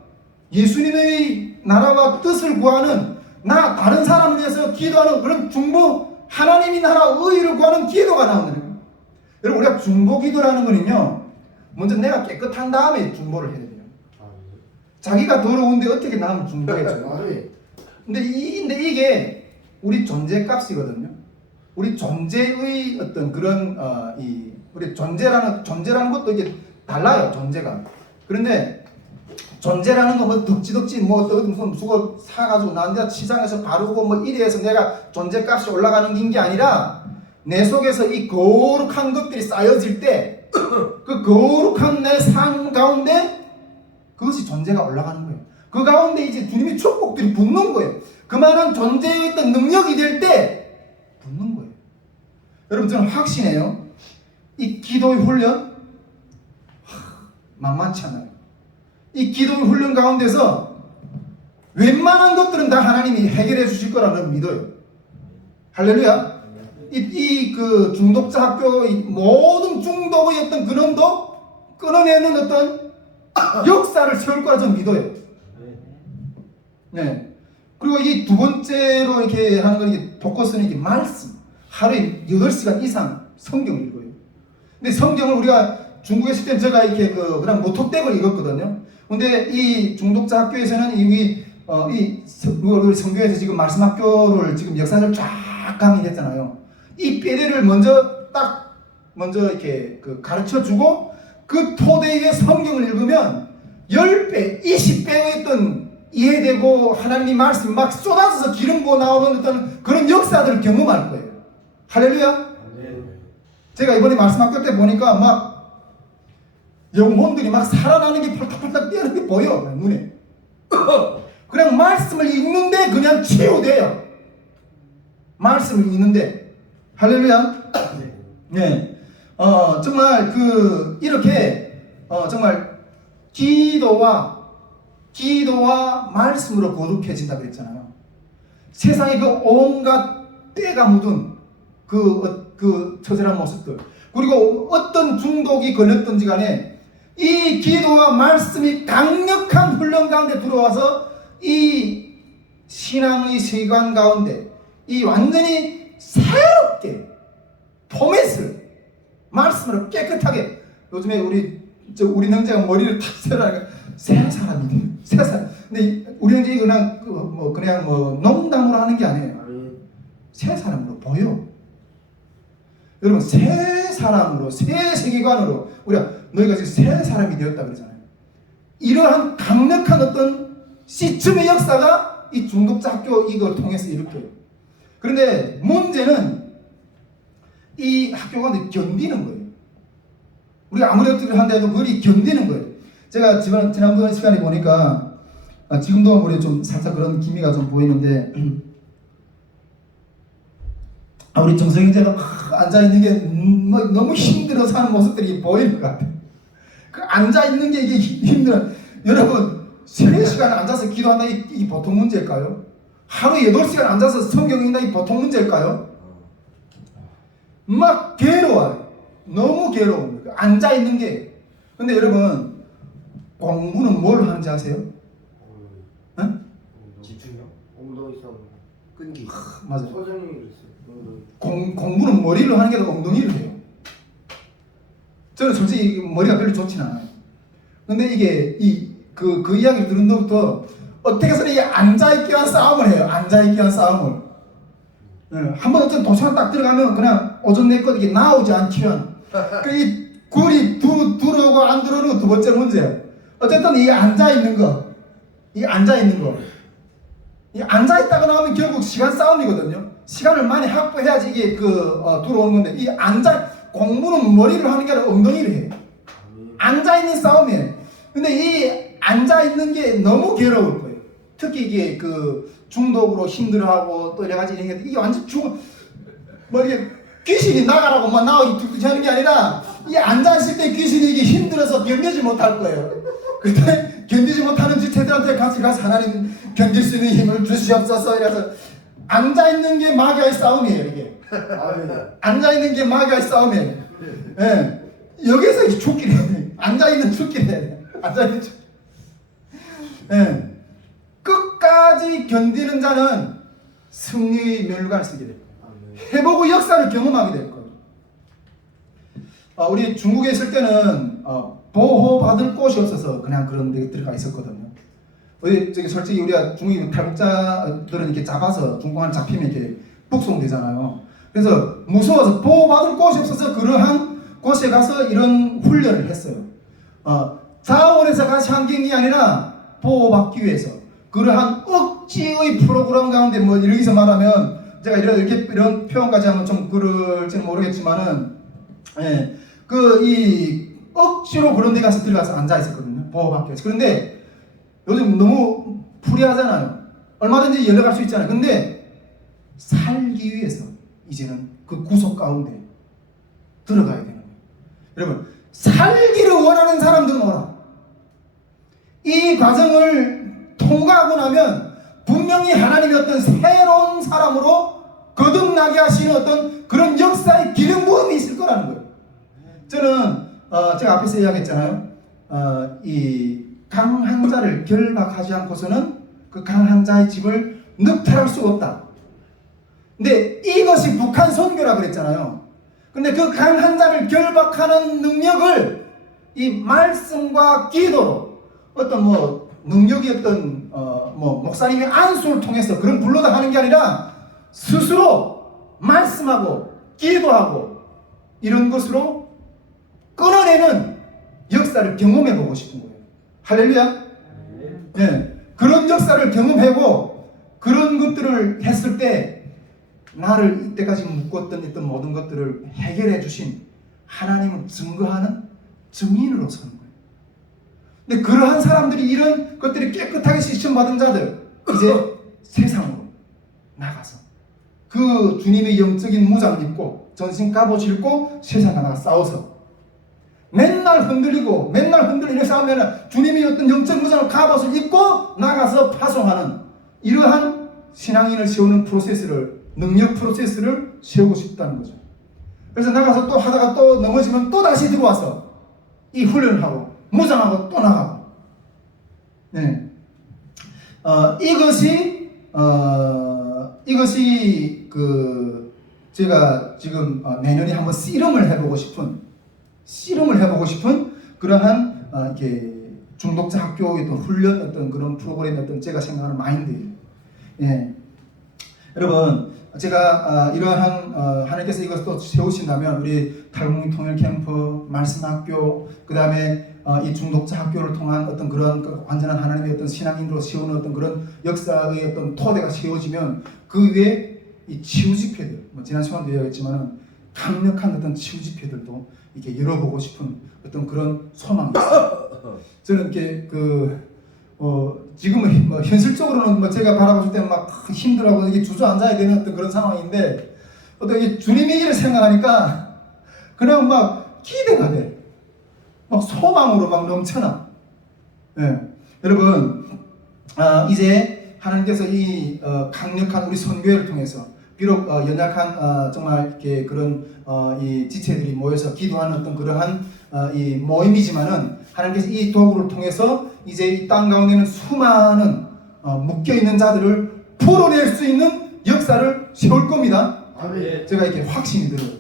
예수님의 나라와 뜻을 구하는 나 다른 사람을 위해서 기도하는 그런 중보 하나님이 나라 의를 구하는 기도가 나오는 거예요. 여러분 우리가 중보기도라는 거는요 먼저 내가 깨끗한 다음에 중보를 해야 돼요. 자기가 더러운데 어떻게 남을 중보해줘요? 근데 이게 우리 존재값이거든요. 우리 존재의 어떤 그런 우리 존재라는 것도 이게 달라요. 존재가. 그런데 존재라는 거 뭐 덕지덕지 뭐 무슨 수고 사가지고 나한테 시장에서 바르고 뭐 이래서 내가 존재값이 올라가는 게 아니라 내 속에서 이 거룩한 것들이 쌓여질 때 그 거룩한 내 삶 가운데 그것이 존재가 올라가는 거예요. 그 가운데 이제 주님의 축복들이 붙는 거예요. 그만한 존재의 어떤 능력이 될 때 붙는 거예요. 여러분 저는 확신해요. 이 기도의 훈련 만만치 않아요. 이 기도의 훈련 가운데서 웬만한 것들은 다 하나님이 해결해 주실 거라는 믿어요. 할렐루야. 그 중독자 학교의 모든 중독의 어떤 근원도 끊어내는 어떤 역사를 세울 거라 저는 믿어요. 네. 그리고 이 두 번째로 이렇게 하는 건 이게 포커스는 이게 말씀. 하루에 8시간 이상 성경을 읽어요. 근데 성경을 우리가 중국에 있을 때 제가 이렇게 그냥 모토백을 읽었거든요. 근데 이 중독자 학교에서는 우리 성교에서 지금 말씀 학교를 지금 역사를 쫙 강의했잖아요. 이 뼈대를 먼저 이렇게 가르쳐 주고 그 토대에 성경을 읽으면 10배, 20배의 어떤 이해되고 하나님의 말씀이 막 쏟아져서 기름 부어 나오는 어떤 그런 역사들을 경험할 거예요. 할렐루야. 제가 이번에 말씀 학교 때 보니까 막 영혼들이 막 살아나는 게 펄떡펄떡 뛰는 게 보여 눈에. 그냥 말씀을 읽는데 그냥 치유돼요. 말씀을 읽는데. 할렐루야. 네. 정말 이렇게 정말 기도와 말씀으로 거룩해진다 그랬잖아요. 세상에 그 온갖 때가 묻은 그 처절한 모습들, 그리고 어떤 중독이 걸렸든지 간에 이 기도와 말씀이 강력한 훈련 가운데 들어와서 이 신앙의 세관 가운데 이 완전히 새롭게 포맷을 말씀으로 깨끗하게, 요즘에 우리 형제가 머리를 탁 세라니까 새 사람이 돼요. 새 사람. 근데 우리 형제가 그냥 농담으로 하는 게 아니에요. 새 사람으로 보여. 여러분 새 사람으로, 새 세계관으로 우리가 너희가 지금 새 사람이 되었다 그러잖아요. 이러한 강력한 어떤 시점의 역사가 이 중독자 학교 이걸 통해서 일으켜요. 그런데 문제는 이 학교가 견디는 거예요. 우리가 아무리 어떻게 한데도 그걸 견디는 거예요. 제가 지난번 시간에 보니까 지금도 우리 좀 살짝 그런 기미가 좀 보이는데 우리 정성인제가 앉아있는 게 너무 힘들어서 하는 모습들이 보이는 것 같아요. 그 앉아있는 게 이게 힘들어. 여러분 3시간 앉아서 기도한다 이게 보통 문제일까요? 하루에 8시간 앉아서 성경 읽는다 이게 보통 문제일까요? 막 괴로워요. 너무 괴로워요. 앉아있는 게. 근데 여러분 공부는 뭘 하는지 아세요? 끈기. 맞아요. 서장님이 그랬어요. 공부는 머리로 하는 게 아니라 엉덩이로 해요. 저는 솔직히 머리가 별로 좋진 않아요. 근데 이게 그 이야기를 들은 것부터 어떻게 해서 이 앉아있기 위한 싸움을 해요. 앉아있기 위한 싸움을. 한번 어떤 도시락 딱 들어가면 그냥 오전 내 것 이게 나오지 않기 위한 이 굴이 들어오고 안 들어오는 거 두 번째 문제예요. 어쨌든 이 앉아있는 거, 이 앉아있다가 나오면 결국 시간 싸움이거든요. 시간을 많이 확보해야지 이게 들어오는 건데, 이 공부는 머리로 하는 게 아니라 엉덩이를 해요. 앉아있는 싸움이에요. 근데 이 앉아있는 게 너무 괴로울 거예요. 특히 이게 중독으로 힘들어하고 또 여러 가지 이런 게, 이게 완전 이게 귀신이 나가라고 막 나오기 툭툭 하는 게 아니라, 이 앉아있을 때 귀신이 이게 힘들어서 견디지 못할 거예요. 그때 견디지 못하는 지체들한테 같이 가서 하나님 견딜 수 있는 힘을 주시옵소서. 이래서 앉아있는 게 마귀와의 싸움이에요, 이게. 앉아있는 게 마귀와의 싸움이에요. 예. 여기서 이제 죽기를 해야 돼. 앉아있는 죽기를 해야 돼. 앉아있는 죽기. 예. 끝까지 견디는 자는 승리의 면류관을 쓰게 됩니다. 해보고 역사를 경험하게 될 거예요. 우리 중국에 있을 때는 보호받을 곳이 없어서 그냥 그런 데 들어가 있었거든요. 솔직히 우리가 중국인 탈북자들은 이렇게 잡아서 중국한 잡히면 이렇게 북송되잖아요. 그래서 무서워서 보호받을 곳이 없어서 그러한 곳에 가서 이런 훈련을 했어요. 자원에서 같이 한 게 아니라 보호받기 위해서 그러한 억지의 프로그램 가운데 여기서 말하면 제가 이런 표현까지 하면 좀 그럴지는 모르겠지만은, 예, 이 억지로 그런 데 가서 들어가서 앉아 있었거든요. 보호받기 위해서. 그런데 요즘 너무 불리하잖아요. 얼마든지 연락할 수 있잖아요. 근데 살기 위해서 이제는 그 구속 가운데 들어가야 되는 거예요. 여러분, 살기를 원하는 사람들은 오라. 이 과정을 통과하고 나면 분명히 하나님의 어떤 새로운 사람으로 거듭나게 하시는 어떤 그런 역사의 기름 부음이 있을 거라는 거예요. 저는 제가 앞에서 이야기했잖아요. 이 강한 자를 결박하지 않고서는 그 강한 자의 집을 늑탈할 수가 없다. 근데 이것이 북한 선교라 그랬잖아요. 근데 그 강한 자를 결박하는 능력을 이 말씀과 기도로 어떤 능력이 어떤 목사님의 안수를 통해서 그런 불러다 하는 게 아니라 스스로 말씀하고 기도하고 이런 것으로 끊어내는 역사를 경험해 보고 싶은 거예요. 할렐루야. 네. 그런 역사를 경험하고 그런 것들을 했을 때 나를 이때까지 묶었던 있던 모든 것들을 해결해 주신 하나님을 증거하는 증인으로 서는 거예요. 근데 그러한 사람들이 이런 것들이 깨끗하게 시청받은 자들 이제 세상으로 나가서 그 주님의 영적인 무장을 입고 전신 갑옷 입고 세상에 나가 싸워서 맨날 흔들리고 싸우면 주님이 어떤 영적 무장을 갑옷을 입고 나가서 파송하는 이러한 신앙인을 세우는 능력 프로세스를 세우고 싶다는 거죠. 그래서 나가서 또 하다가 또 넘어지면 또 다시 들어와서 이 훈련을 하고 무장하고 또 나가고. 네. 이것이 제가 지금 내년에 한번 씨름을 해보고 싶은 그러한 이렇게 중독자 학교의 어떤 훈련 어떤 그런 프로그램의 어떤 제가 생각하는 마인드예요. 예. 여러분, 제가 이러한 하나님께서 이것도 세우신다면 우리 탈북민 통일 캠프, 말씀학교, 그 다음에 이 중독자 학교를 통한 어떤 그런 완전한 하나님의 어떤 신앙인으로 세우는 어떤 그런 역사의 어떤 토대가 세워지면 그 위에 이 치유 집회들, 지난 시간도 이야기했지만은 강력한 어떤 치유 집회들도 이렇게 열어보고 싶은 어떤 그런 소망이 있어요. 저는 이렇게 지금은 현실적으로는 제가 바라봤을 때는 막 힘들어하고 이게 주저앉아야 되는 어떤 그런 상황인데 어떤 이 주님의 일을 생각하니까 그냥 막 기대가 돼. 막 소망으로 막 넘쳐나. 네. 여러분, 이제 하나님께서 이 강력한 우리 선교회를 통해서 비록 연약한 정말 이렇게 그런 이 지체들이 모여서 기도하는 어떤 그러한 이 모임이지만은 하나님께서 이 도구를 통해서 이제 이 땅 가운데는 수많은 묶여 있는 자들을 풀어낼 수 있는 역사 역사를 세울 겁니다. 아멘. 제가 이렇게 확신이 들어요.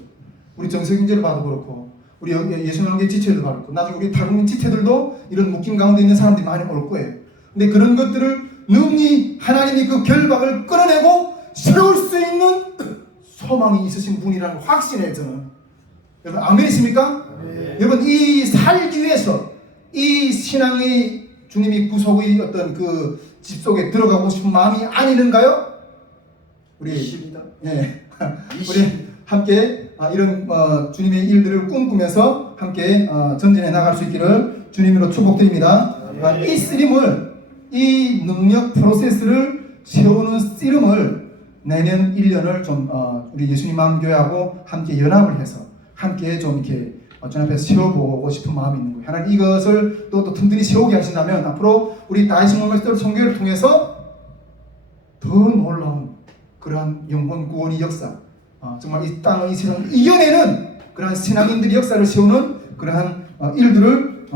우리 정세경제를 봐도 그렇고, 우리 예수명계 지체도 그렇고, 나중에 우리 타국민 지체들도 이런 묶임 가운데 있는 사람들이 많이 올 거예요. 근데 그런 것들을 능히 하나님이 그 결박을 끌어내고 세울 수 있는 소망이 있으신 분이라는 확신이에요, 저는. 여러분, 아멘이십니까? 네. 여러분, 이 살기 위해서 이 신앙의 주님이 구속의 어떤 그 집 속에 들어가고 싶은 마음이 아니는가요? 우리 있습니다. 예, 우리 함께 이런 주님의 일들을 꿈꾸면서 함께 전진해 나갈 수 있기를 주님으로 축복드립니다. 이 쓰림을, 이 능력 프로세스를 세우는 씨름을 내년 1년을 좀 우리 예수님 마음교회하고 함께 연합을 해서 함께 좀 이렇게 주님 앞에서 세워보고 싶은 마음이 있는 거예요. 하나님 이것을 또 든든히 세우게 하신다면 앞으로 우리 다이슨 모메스터 선교회를 통해서 더 놀라운 그러한 영혼 구원의 역사, 정말 이 땅의 이 세상을 이겨내는 그러한 신앙인들의 역사를 세우는 그러한 일들을